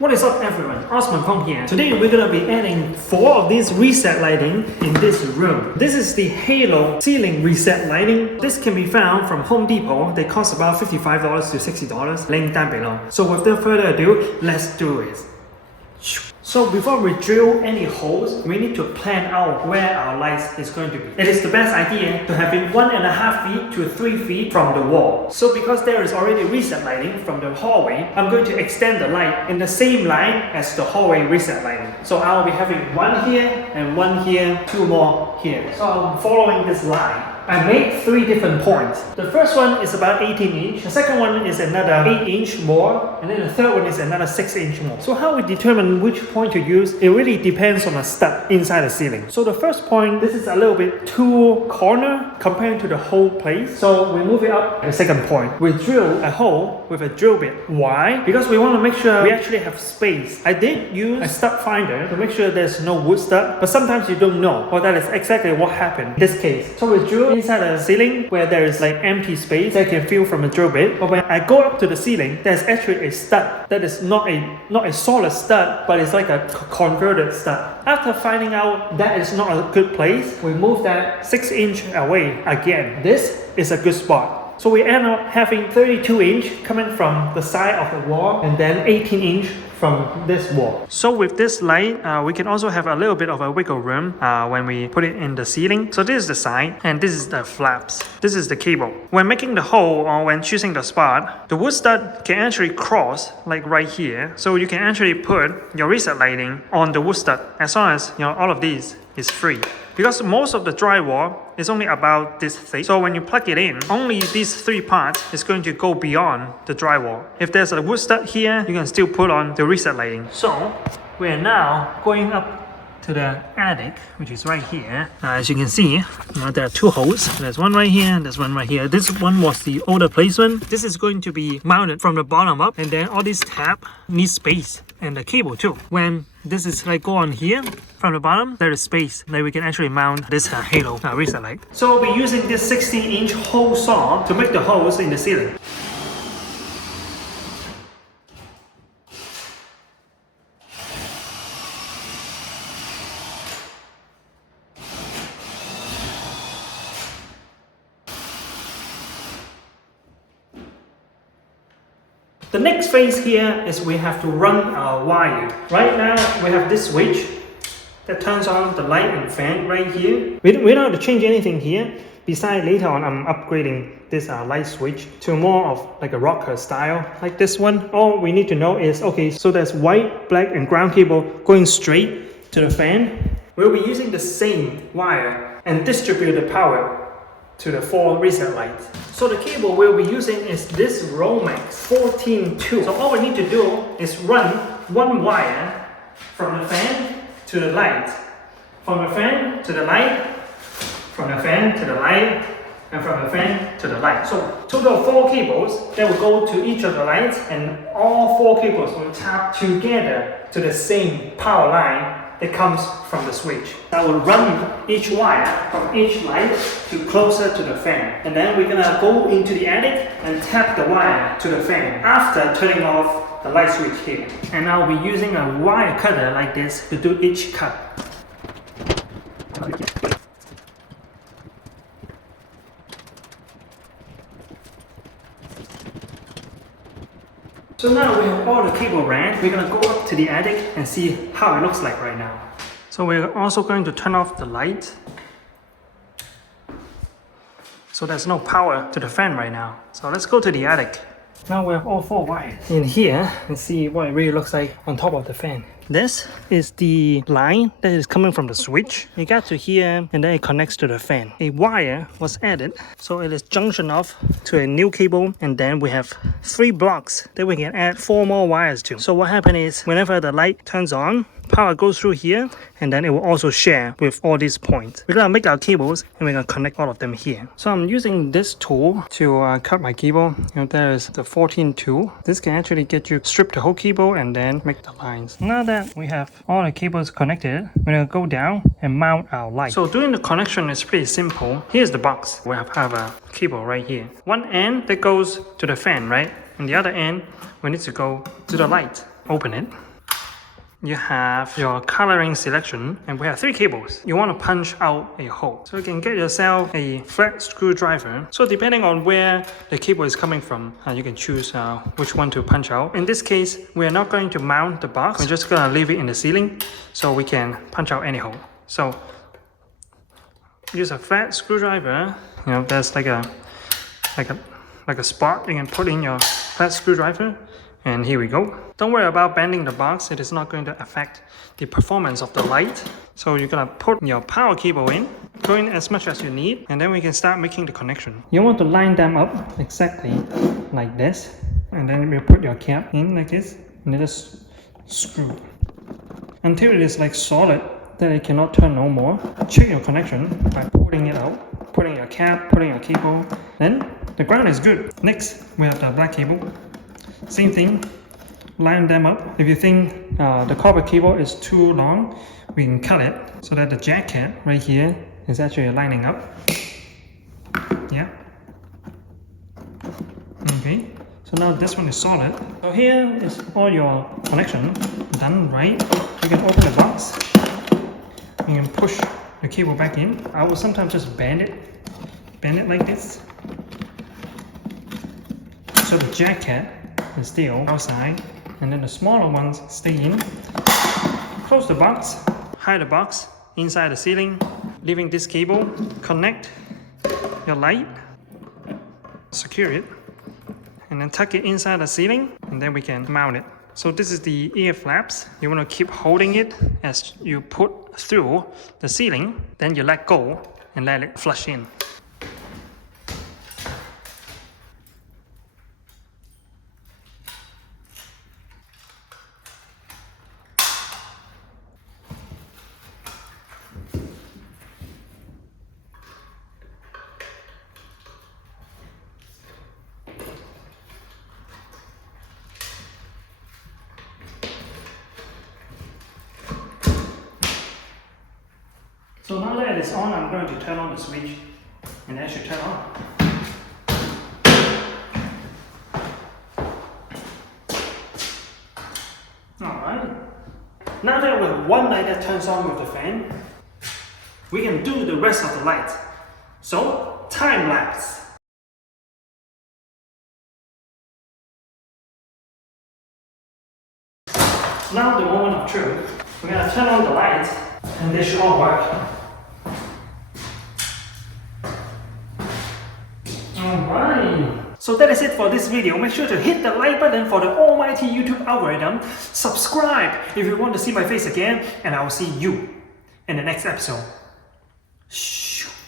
What is up everyone, Osman Kong here. Today we're gonna be adding 4 of these reset lighting in this room. This is the Halo ceiling reset lighting. This can be found from Home Depot. They cost about $55 to $60. Link down below. So without further ado, let's do it. So before we drill any holes, we need to plan out where our lights is going to be. It is the best idea to have it 1.5 feet to 3 feet from the wall. So because there is already reset lighting from the hallway, I'm going to extend the light in the same line as the hallway reset lighting. So I'll be having one here and one here, 2 more here. So I'm following this line. I made 3 different points. The first one is about 18 inch, the second one is another 8 inch more, and then the third one is another 6 inch more. So how we determine which point to use, it really depends on the stud inside the ceiling. So the first point, this is a little bit too corner compared to the whole place. So we move it up. The second point, we drill a hole with a drill bit. Why? Because we want to make sure we actually have space. I did use a stud finder to make sure there's no wood stud, but sometimes you don't know. Well, that is exactly what happened in this case. So we drill inside the ceiling where there is like empty space that I can feel from a drill bit. But when I go up to the ceiling, there's actually a stud that is not a solid stud, but it's like a converted stud. After finding out that is not a good place, we move that 6 inch away again. This is a good spot. So we end up having 32 inch coming from the side of the wall and then 18 inch from this wall. So with this light, we can also have a little bit of a wiggle room when we put it in the ceiling. So this is the side and this is the flaps. This is the cable. When making the hole or when choosing the spot, the wood stud can actually cross like right here. So you can actually put your reset lighting on the wood stud as long as all of these is free. Because most of the drywall is only about this thick. So when you plug it in, only these 3 parts is going to go beyond the drywall. If there's a wood stud here, you can still put on the reset lighting. So we are now going up to the attic, which is right here. As you can see, there are 2 holes. There's one right here and there's one right here. This one was the older placement. This is going to be mounted from the bottom up, and then all these tab need space and the cable too. When this is like go on here from the bottom, there is space that we can actually mount this Halo reset light. So we'll be using this 16 inch hole saw to make the holes in the ceiling. The next phase here is we have to run our wire. Right now we have this switch that turns on the light and fan right here. We don't have to change anything here. Besides, later on I'm upgrading this light switch to more of like a rocker style like this one. All we need to know is, okay, so there's white, black and ground cable going straight to the fan. We'll be using the same wire and distribute the power to the 4 reset lights. So the cable we'll be using is this Lumens 14-2. So all we need to do is run 1 wire from the fan to the light, from the fan to the light, from the fan to the light, and from the fan to the light. So total of 4 cables that will go to each of the lights, and all 4 cables will tap together to the same power line that comes from the switch. I will run each wire from each light to closer to the fan. And then we're gonna go into the attic and tap the wire to the fan after turning off the light switch here. And I'll be using a wire cutter like this to do each cut. So now we have all the cable ran. We're gonna go up to the attic and see how it looks like right now. So we're also going to turn off the light. So there's no power to the fan right now. So let's go to the attic. Now we have all 4 wires in here and see what it really looks like on top of the fan. This is the line that is coming from the switch. It got to here and then it connects to the fan. A wire was added, so it is junction off to a new cable, and then we have 3 blocks that we can add 4 more wires to. So what happens is whenever the light turns on, power goes through here, and then it will also share with all these points. We're gonna make our cables and we're gonna connect all of them here. So I'm using this tool to cut my cable. There is the 14-2. This can actually get you strip the whole cable and then make the lines. Now that we have all the cables connected, we're gonna go down and mount our light. So doing the connection is pretty simple. Here's the box. We have a cable right here. One end that goes to the fan, right? And the other end we need to go to the light. Open it. you have your coloring selection, and we have 3 cables. You want to punch out a hole. So you can get yourself a flat screwdriver. So depending on where the cable is coming from, you can choose which one to punch out. In this case, we are not going to mount the box. We're just going to leave it in the ceiling so we can punch out any hole. So use a flat screwdriver. You know, there's like a spot you can put in your flat screwdriver. And here we go. Don't worry about bending the box. It is not going to affect the performance of the light. So you're gonna put your power cable in, go in as much as you need, and then we can start making the connection. You want to line them up exactly like this. And then you put your cap in like this, and then just screw. Until it is like solid, that it cannot turn no more. Check your connection by pulling it out, putting your cap, putting your cable. Then the ground is good. Next, we have the black cable. Same thing, line them up. If you think the copper cable is too long, we can cut it so that the jack cap right here is actually lining up. Yeah. Okay, so now this one is solid. So here is all your connection done right. You can open the box. You can push the cable back in. I will sometimes just bend it like this. So the jack cap is still outside, and then the smaller ones stay in. Close the box, hide the box inside the ceiling, leaving this cable. Connect your light, secure it, and then tuck it inside the ceiling, and then we can mount it. So this is the ear flaps. You want to keep holding it as you put through the ceiling, then you let go and let it flush in. So now that it's on, I'm going to turn on the switch, and that should turn on. Alright. Now that we have one light that turns on with the fan, we can do the rest of the light. So, time lapse. Now the moment of truth. We're going to turn on the light, and they should all work. Alright. So that is it for this video. Make sure to hit the like button for the almighty YouTube algorithm. Subscribe if you want to see my face again, and I will see you in the next episode. Shh.